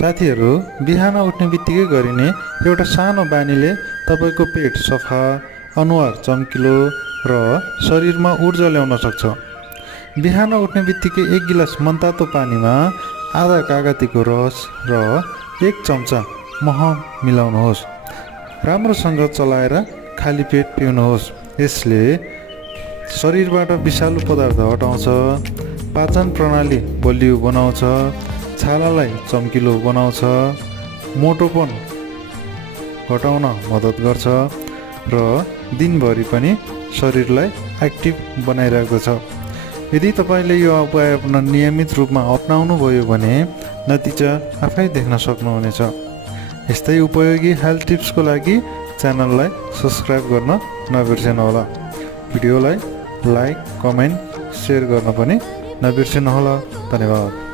साथीहरू, बिहान उठ्ने बित्तिकै गरिने एउटा सानो बानीले तपाईँको पेट सफा, अनुहार चम्किलो र शरीरमा ऊर्जा ल्याउन सक्छ। बिहान उठ्ने बित्तिकै 1 गिलास मनतातो पानीमा आधा कागतीको रस र 1 चम्चा मह मिलाउनुहोस्। राम्रोसँग चलाएर खाली पेट पिउनुहोस्। यसले शरीरबाट विषालु पदार्थ हटाउँछ, पाचन प्रणाली बलियो बनाउँछ, छालालाई चम्किलो बनाउँछ, मोटोपन घटाउन मद्दत गर्छ र दिनभरि पनि शरीरलाई एक्टिभ बनाइराख्दछ। यदि तपाईँले यो उपाय नियमित रूपमा अपनाउनु भयो भने नतिजा आफै देख्न सक्नुहुनेछ। यस्तै उपयोगी हेल्थ टिप्सको लागि च्यानललाई सब्स्क्राइब गर्न नबिर्सनुहोला। भिडियोलाई लाइक, कमेन्ट, सेयर गर्न पनि नबिर्सनुहोला। धन्यवाद।